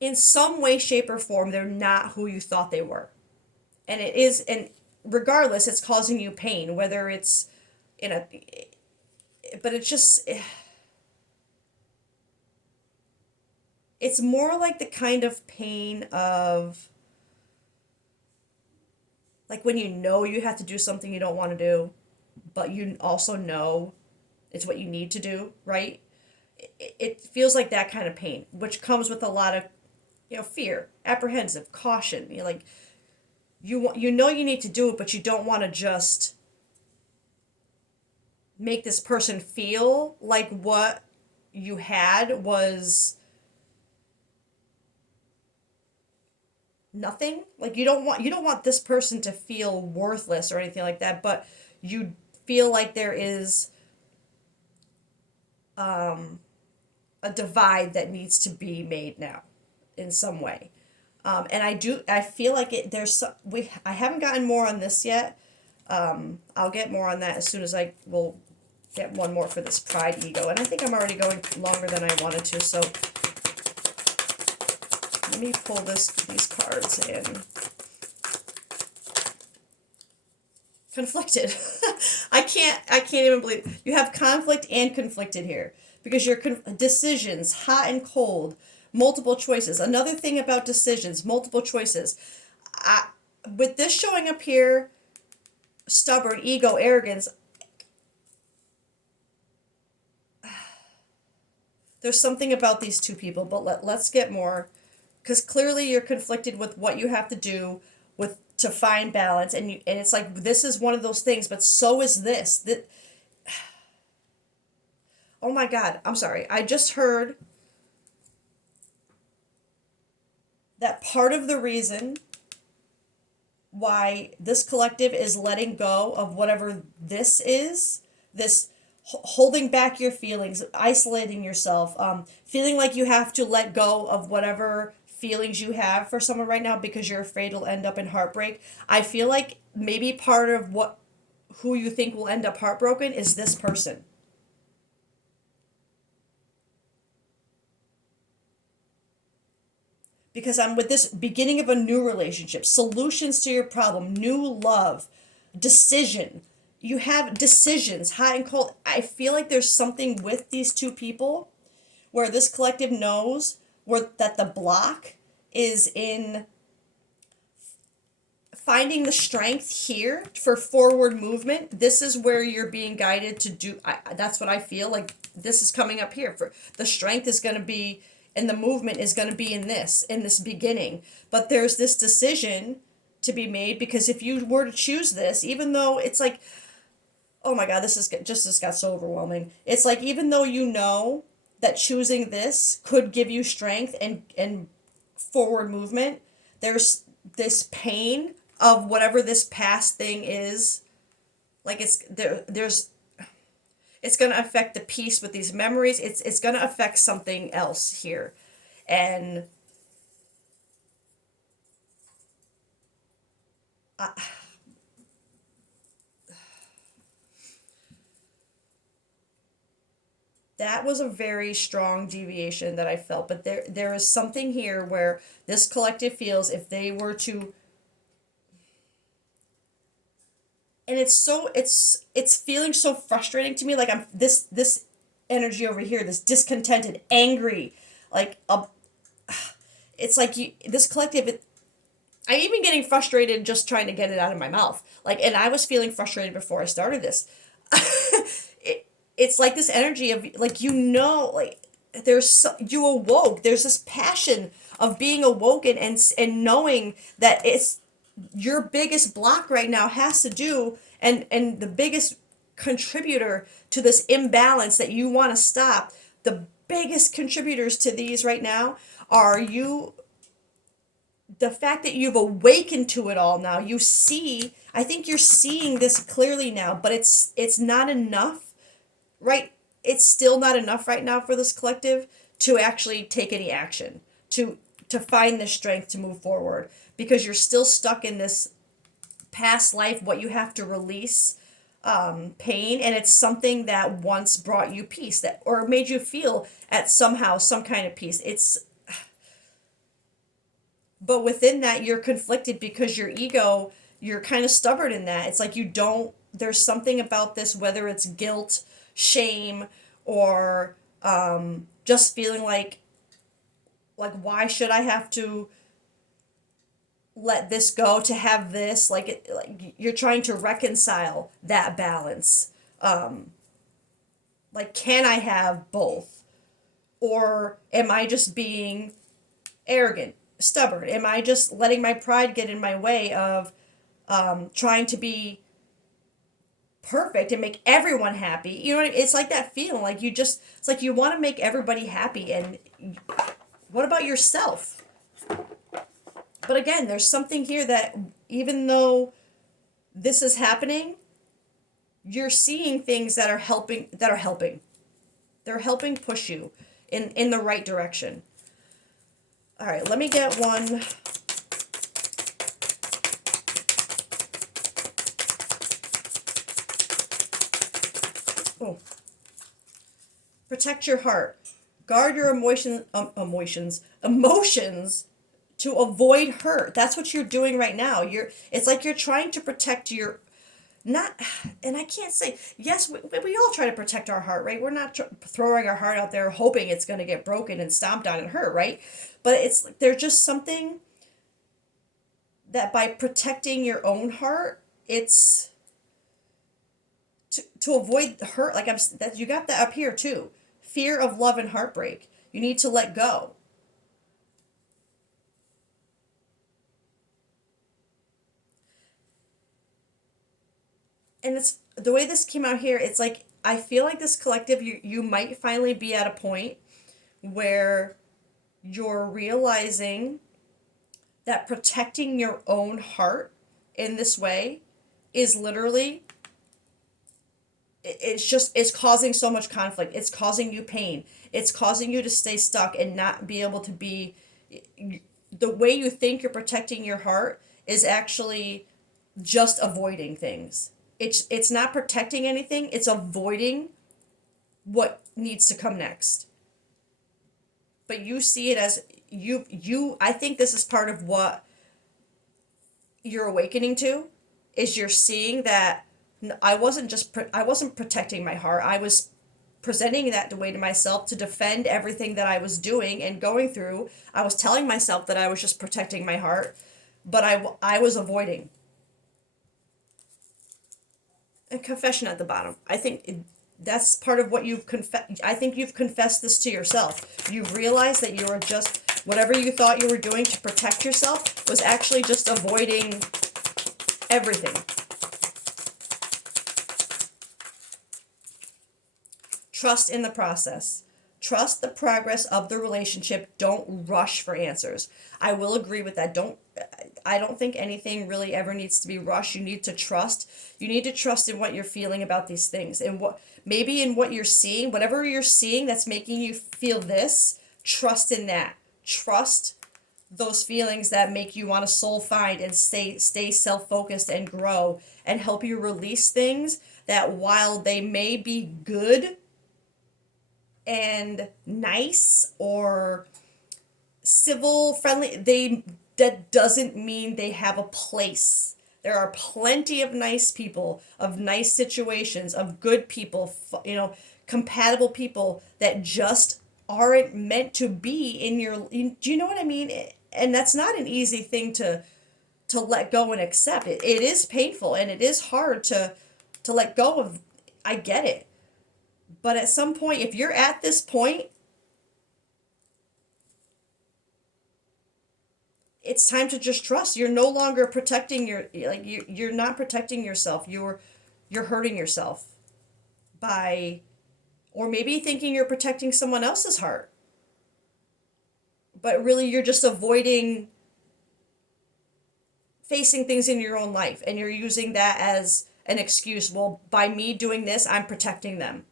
in some way, shape, or form, they're not who you thought they were. And it is, and regardless, it's causing you pain, whether it's in a, but it's just, it's more like the kind of pain of, like when you know you have to do something you don't want to do, but you also know it's what you need to do, right? It feels like that kind of pain, which comes with a lot of, fear, apprehensive, caution. Like you need to do it, but you don't want to just make this person feel like what you had was nothing. Like you don't want this person to feel worthless or anything like that, but you feel like there is a divide that needs to be made now in some way. And I feel like I haven't gotten more on this yet. I'll get more on that as soon as I will get one more for this pride ego. And I think I'm already going longer than I wanted to, so let me pull these cards in. Conflicted. I can't even believe you have conflict and conflicted here, because your decisions, hot and cold, multiple choices. Another thing about decisions, multiple choices. With this showing up here, stubborn, ego, arrogance, there's something about these two people, but let's get more, because clearly you're conflicted with what you have to do with to find balance, and it's like this is one of those things, but so is this. Oh my God, I'm sorry. I just heard that part of the reason why this collective is letting go of whatever this is, this holding back your feelings, isolating yourself, feeling like you have to let go of whatever feelings you have for someone right now because you're afraid it'll end up in heartbreak. I feel like maybe part of who you think will end up heartbroken is this person. Because I'm with this beginning of a new relationship, solutions to your problem, new love, decision. You have decisions, hot and cold. I feel like there's something with these two people where this collective knows that the block is in finding the strength here for forward movement. This is where you're being guided to do. That's what I feel like. This is coming up here. For the strength is going to be, and the movement is going to be in this beginning. But there's this decision to be made, because if you were to choose this, even though it's like, oh my God, this got so overwhelming. It's like, even though you know that choosing this could give you strength and forward movement, there's this pain of whatever this past thing is. Like there's it's going to affect the peace with these memories. It's going to affect something else here. And that was a very strong deviation that I felt. But there is something here where this collective feels, if they were to, and it's feeling so frustrating to me. Like I'm this energy over here, this discontented, angry, like it's like this collective. I'm even getting frustrated just trying to get it out of my mouth. Like, and I was feeling frustrated before I started this. It's like this energy of like, like you awoke. There's this passion of being awoken and knowing that it's your biggest block right now has to do, and the biggest contributor to this imbalance that you want to stop. The biggest contributors to these right now are you. The fact that you've awakened to it all now, I think you're seeing this clearly now, but it's not enough, right? It's still not enough right now for this collective to actually take any action, to find the strength to move forward, because you're still stuck in this past life, what you have to release, pain, and it's something that once brought you peace, that or made you feel at somehow some kind of peace. But within that, you're conflicted because your ego, you're kind of stubborn in that. It's like there's something about this, whether it's guilt, shame, or just feeling like why should I have to let this go to have this, like you're trying to reconcile that balance. Like, can I have both? Or am I just being arrogant, stubborn? Am I just letting my pride get in my way of trying to be perfect and make everyone happy? You know what I mean? It's like that feeling like it's like you want to make everybody happy, and what about yourself? But again, there's something here that even though this is happening, you're seeing things that are helping. They're helping push you in the right direction. All right, let me get one. Oh. Protect your heart. Guard your emotions to avoid hurt. That's what you're doing right now. It's like you're trying to protect your not, and I can't say, yes, we all try to protect our heart, right? We're not throwing our heart out there hoping it's going to get broken and stomped on and hurt, right? But there's just something that by protecting your own heart, it's to avoid the hurt. Like that, you got that up here too. Fear of love and heartbreak. You need to let go. And it's the way this came out here. It's like I feel like this collective, you might finally be at a point where you're realizing that protecting your own heart in this way is literally, it's causing so much conflict. It's causing you pain. It's causing you to stay stuck and not be able to be, the way you think you're protecting your heart is actually just avoiding things. It's not protecting anything, it's avoiding what needs to come next. But you see it as you I think this is part of what you're awakening to, is you're seeing that I wasn't protecting my heart. I was presenting that way to myself to defend everything that I was doing and going through. I was telling myself that I was just protecting my heart, but I was avoiding. And confession at the bottom. I think that's part of what you've I think you've confessed this to yourself. You've realized that you were just, whatever you thought you were doing to protect yourself was actually just avoiding everything. Trust in the process. Trust the progress of the relationship. Don't rush for answers. I will agree with that. I don't think anything really ever needs to be rushed. You need to trust. You need to trust in what you're feeling about these things, and maybe in what you're seeing, whatever you're seeing that's making you feel this, trust in that. Trust those feelings that make you want to soul find and stay self-focused and grow and help you release things that, while they may be good and nice or civil, friendly, that doesn't mean they have a place. There are plenty of nice people, of nice situations, of good people, compatible people that just aren't meant to be in your. Do you know what I mean? And that's not an easy thing to let go and accept. It is painful and it is hard to let go of. I get it. But at some point, if you're at this point, it's time to just trust. You're no longer protecting you're not protecting yourself. You're hurting yourself by, or maybe thinking you're protecting someone else's heart. But really you're just avoiding facing things in your own life, and you're using that as an excuse. Well, by me doing this, I'm protecting them.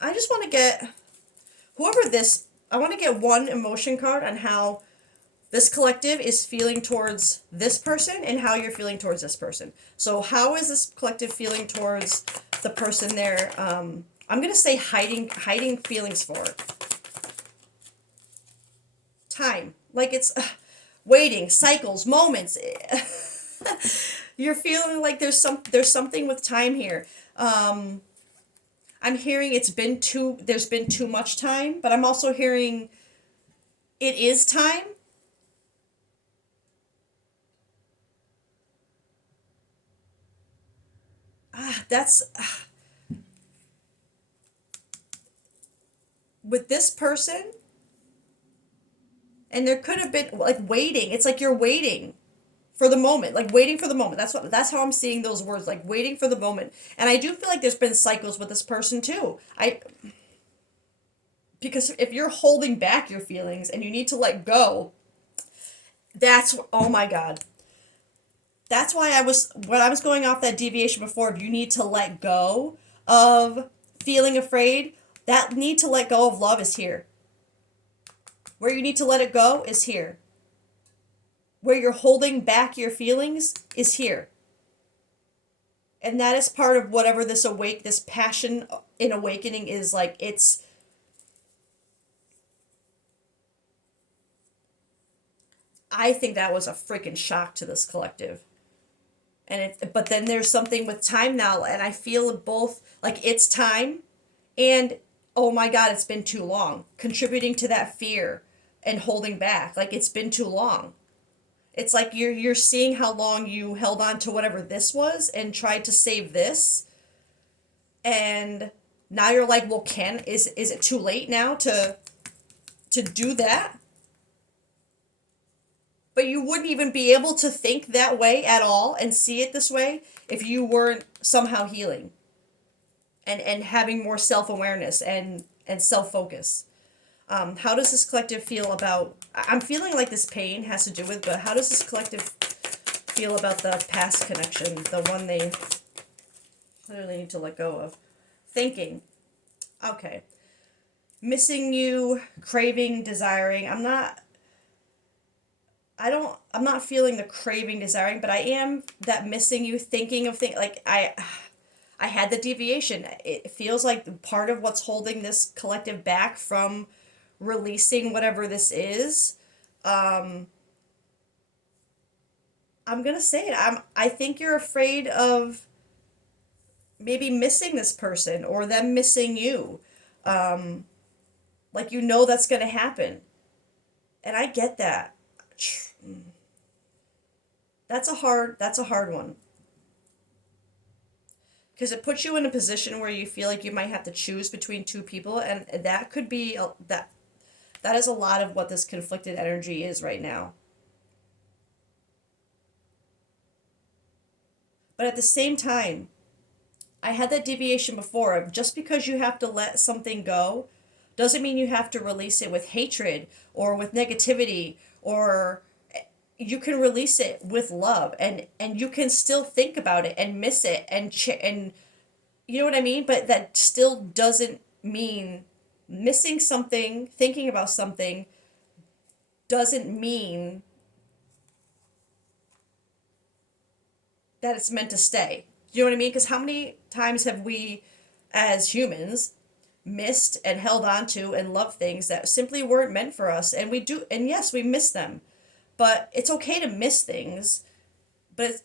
I just want to get I want to get one emotion card on how this collective is feeling towards this person and how you're feeling towards this person. So how is this collective feeling towards the person they're, I'm going to say hiding feelings for? Time. Like it's waiting, cycles, moments. You're feeling like there's something with time here. I'm hearing there's been too much time, but I'm also hearing It is time. That's with this person, and there could have been like waiting. It's like you're waiting for the moment, like waiting for the moment. That's how I'm seeing those words, like waiting for the moment. And I do feel like there's been cycles with this person too. I Because if you're holding back your feelings and you need to let go, that's, oh my god. That's why when I was going off that deviation before, if you need to let go of feeling afraid, that need to let go of love is here. Where you need to let it go is here. Where you're holding back your feelings is here. And that is part of whatever this passion in awakening is like. I think that was a freaking shock to this collective. But then there's something with time now, and I feel both like it's time and oh my god, it's been too long, contributing to that fear and holding back. Like it's been too long. It's like you're seeing how long you held on to whatever this was and tried to save this, and now you're like, well, is it too late now to do that? But you wouldn't even be able to think that way at all and see it this way if you weren't somehow healing and having more self-awareness and self-focus. How does this collective feel about, I'm feeling like this pain has to do with, but how does this collective feel about the past connection, the one they clearly need to let go of? Thinking. Okay. Missing you, craving, desiring. I'm not feeling the craving, desiring, but I am that missing you, thinking of things. Like I had the deviation. It feels like part of what's holding this collective back from releasing whatever this is. I'm gonna say it. I think you're afraid of maybe missing this person or them missing you. Like that's gonna happen. And I get that. That's a hard one. Because it puts you in a position where you feel like you might have to choose between two people, and that could be that is a lot of what this conflicted energy is right now. But at the same time, I had that deviation before of just because you have to let something go doesn't mean you have to release it with hatred or with negativity, or you can release it with love, and you can still think about it and miss it and you know what I mean? But that still doesn't mean missing something, thinking about something doesn't mean that it's meant to stay. You know what I mean? Because how many times have we, as humans, missed and held on to and loved things that simply weren't meant for us? And we do, and yes, we miss them. But it's okay to miss things, but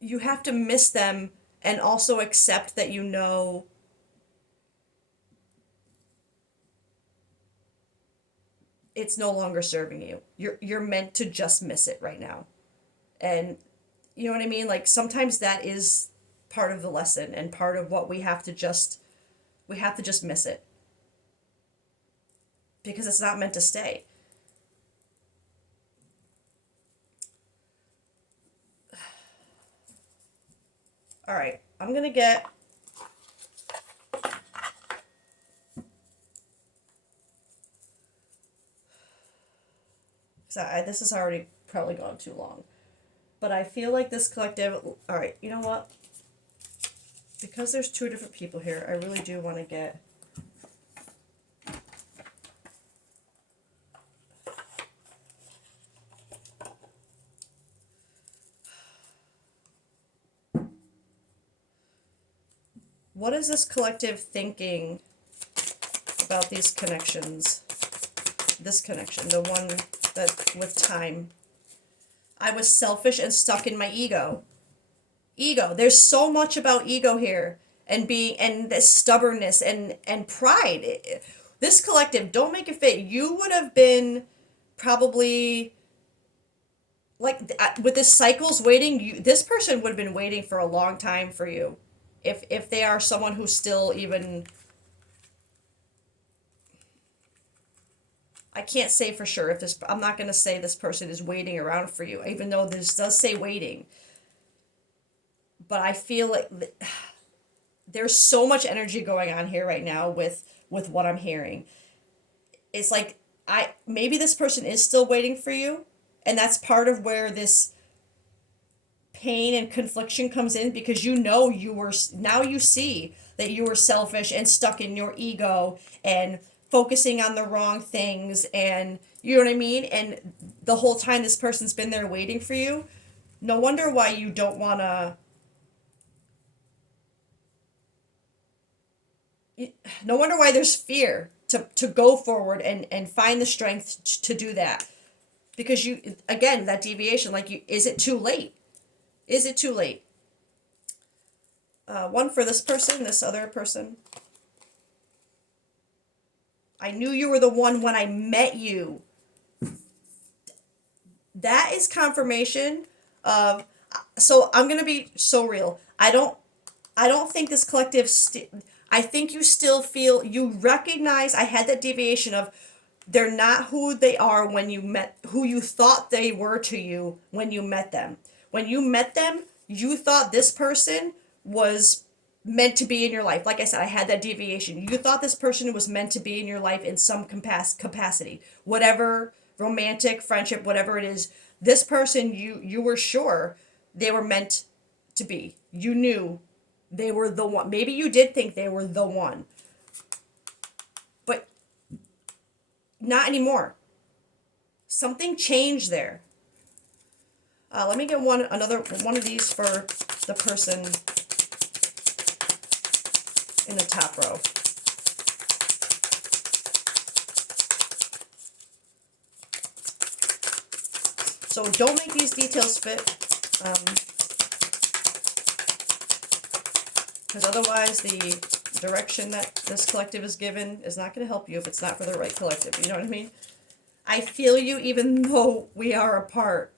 you have to miss them and also accept that it's no longer serving you. You're meant to just miss it right now. And you know what I mean? Like sometimes that is part of the lesson and part of what we have to just miss it because it's not meant to stay. All right, I'm gonna get this is already probably gone too long, but I feel like this collective. All right, you know what? Because there's two different people here, I really do want to get. What is this collective thinking about these connections? This connection, the one that with time. I was selfish and stuck in my ego. Ego. There's so much about ego here and being and this stubbornness and pride. This collective, don't make it fit. You would have been probably like with this cycles waiting. This person would have been waiting for a long time for you, if they are someone who's still even. I can't say for sure if this. I'm not gonna say this person is waiting around for you, even though this does say waiting. But I feel like there's so much energy going on here right now with what I'm hearing. It's like I maybe this person is still waiting for you, and that's part of where this pain and confliction comes in, because you know you were, now you see that you were selfish and stuck in your ego and focusing on the wrong things, and you know what I mean, and the whole time this person's been there waiting for you. No wonder why you don't want to, no wonder why there's fear to go forward and find the strength to do that, because you, again, that deviation, like, you, is it too late, is it too late? One for this person, this other person. I knew you were the one when I met you. That is confirmation of, so I'm going to be so real. I don't think this collective I think you still feel, you recognize, I had that deviation of, they're not who they are when you met, who you thought they were to you when you met them. When you met them, you thought this person was meant to be in your life. Like I said, I had that deviation. You thought this person was meant to be in your life in some capacity, whatever, romantic, friendship, whatever it is. This person, you were sure they were meant to be. You knew they were the one. Maybe you did think they were the one, but not anymore. Something changed there. Let me get another one of these for the person in the top row. So don't make these details fit, because otherwise the direction that this collective is given is not going to help you if it's not for the right collective. You know what I mean? I feel you even though we are apart.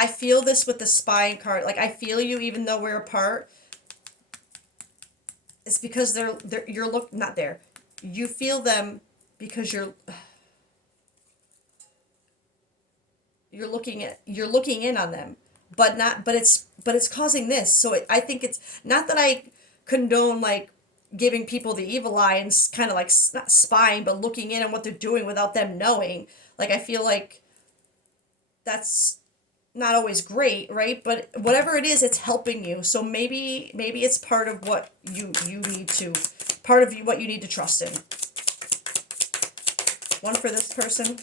I feel this with the spine card. Like, I feel you even though we're apart. It's because you're not there. You feel them because you're looking in on them, but not, but it's causing this. So I think it's not that I condone like giving people the evil eye and kind of like not spying, but looking in on what they're doing without them knowing. Like, I feel like that's not always great, right? But whatever it is, it's helping you. So maybe it's part of what you need to, part of what you need to trust in. One for this person.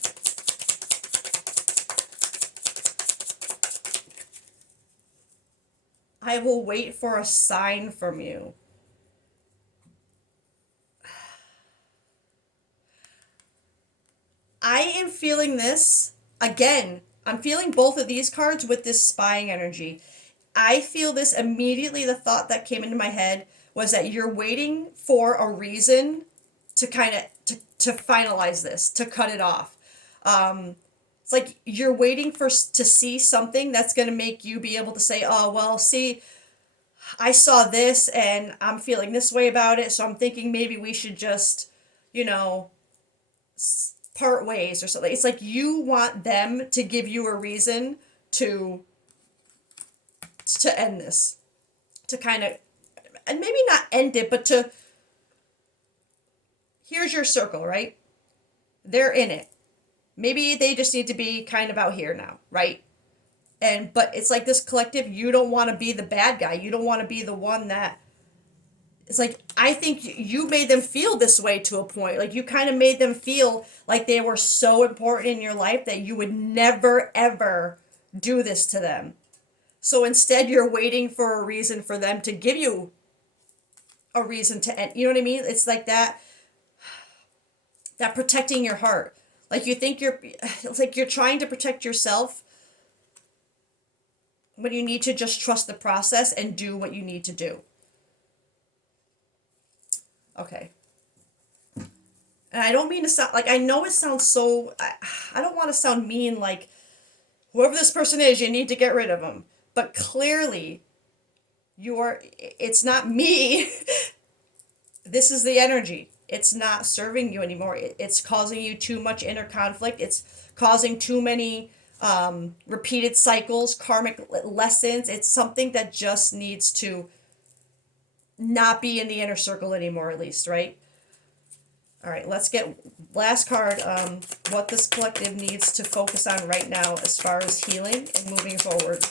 I will wait for a sign from you. I am feeling this again. I'm feeling both of these cards with this spying energy. I feel this immediately. The thought that came into my head was that you're waiting for a reason to kind of to finalize this, to cut it off. It's like you're waiting to see something that's going to make you be able to say, oh, well, see, I saw this and I'm feeling this way about it, so I'm thinking maybe we should just, you know, part ways or something. It's like you want them to give you a reason to end this, to kind of, and maybe not end it, but to, here's your circle, right? They're in it. Maybe they just need to be kind of out here now, right? And but it's like this collective, you don't want to be the bad guy. You don't want to be the one that, it's like, I think you made them feel this way to a point. Like, you kind of made them feel like they were so important in your life that you would never ever do this to them. So instead you're waiting for a reason for them to give you a reason to end. You know what I mean? It's like that protecting your heart. Like, you think it's like you're trying to protect yourself, when you need to just trust the process and do what you need to do. Okay. And I don't mean to sound like, I know it sounds so, I don't want to sound mean, like whoever this person is, you need to get rid of them. But clearly, it's not me. This is the energy. It's not serving you anymore. It's causing you too much inner conflict. It's causing too many repeated cycles, karmic lessons. It's something that just needs to not be in the inner circle anymore, at least, right? All right, let's get last card. What this collective needs to focus on right now as far as healing and moving forward.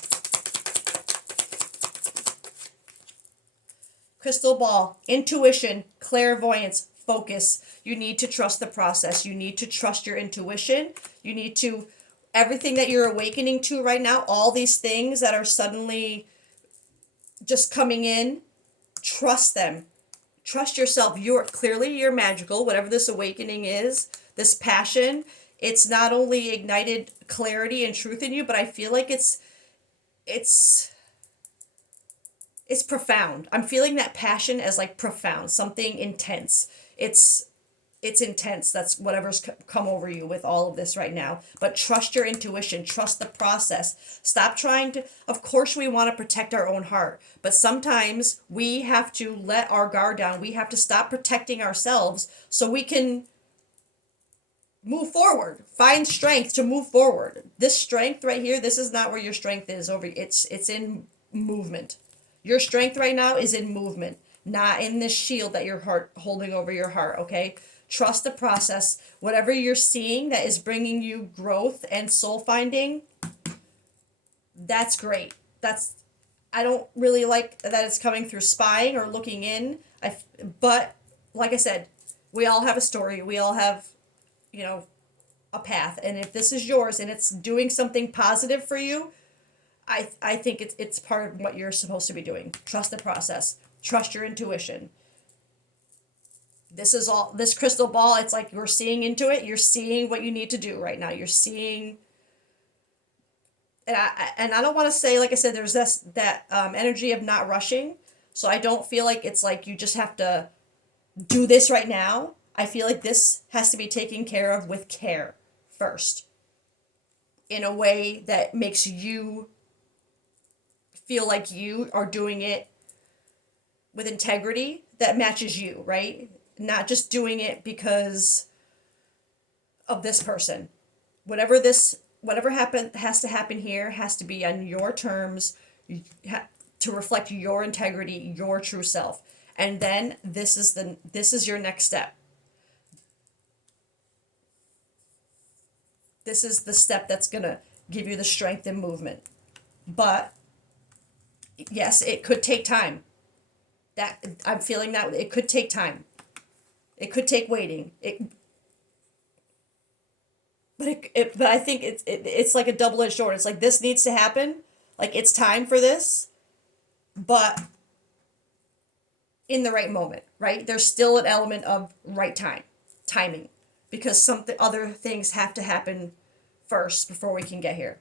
Crystal ball, intuition, clairvoyance, focus. You need to trust the process. You need to trust your intuition. You need to, everything that you're awakening to right now, all these things that are suddenly just coming in, trust them. Trust yourself. You're magical, whatever this awakening is, this passion. It's not only ignited clarity and truth in you, but I feel like it's profound. I'm feeling that passion as like profound, something intense. It's intense. That's whatever's come over you with all of this right now. But trust your intuition, trust the process. Stop trying to, of course we want to protect our own heart, but sometimes we have to let our guard down. We have to stop protecting ourselves so we can move forward. Find strength to move forward. This strength right here, this is not where your strength is over. It's in movement. Your strength right now is in movement, not in this shield that you're holding over your heart, okay? Trust the process. Whatever you're seeing that is bringing you growth and soul finding, that's great. I don't really like that it's coming through spying or looking in. But like I said, we all have a story. We all have, a path. And if this is yours and it's doing something positive for you, I think it's part of what you're supposed to be doing. Trust the process. Trust your intuition. This crystal ball, it's like you're seeing into it. You're seeing what you need to do right now. You're seeing, and I don't want to say, like I said, there's that energy of not rushing. So I don't feel like it's like you just have to do this right now. I feel like this has to be taken care of with care first, in a way that makes you feel like you are doing it with integrity that matches you, right? Not just doing it because of this person. Whatever has to happen here has to be on your terms, to reflect your integrity, your true self. And then this is your next step. This is the step that's going to give you the strength and movement. But yes, it could take time. That I'm feeling that it could take time. It could take waiting. But I think it's like a double-edged sword. It's like this needs to happen. Like it's time for this, but in the right moment, right? There's still an element of right timing, because something other things have to happen first before we can get here.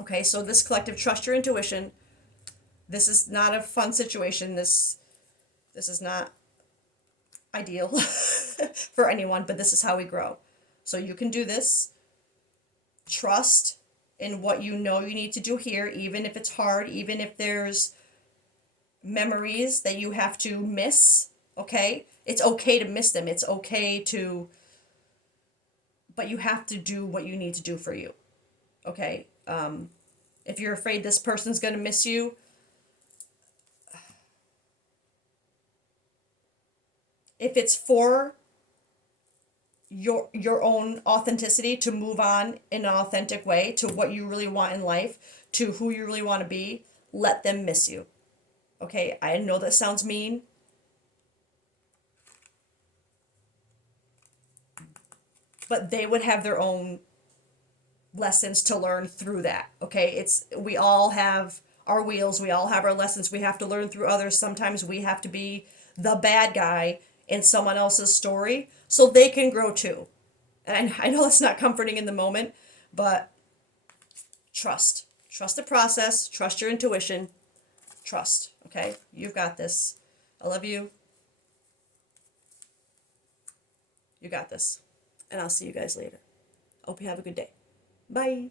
Okay, so this collective, trust your intuition. This is not a fun situation. This is not ideal for anyone, but this is how we grow. So you can do this. Trust in what you know you need to do here, even if it's hard, even if there's memories that you have to miss, okay? It's okay to miss them. It's okay to, but you have to do what you need to do for you, okay? If you're afraid this person's going to miss you, if it's for your own authenticity to move on in an authentic way to what you really want in life, to who you really want to be, let them miss you. Okay, I know that sounds mean, but they would have their own lessons to learn through that. Okay, we all have our wheels, we all have our lessons we have to learn through others. Sometimes we have to be the bad guy in someone else's story so they can grow too. And I know that's not comforting in the moment, but trust Trust the process. Trust your intuition. Trust. Okay? You've got this. I love you. You got this. And I'll see you guys later. Hope you have a good day. Bye.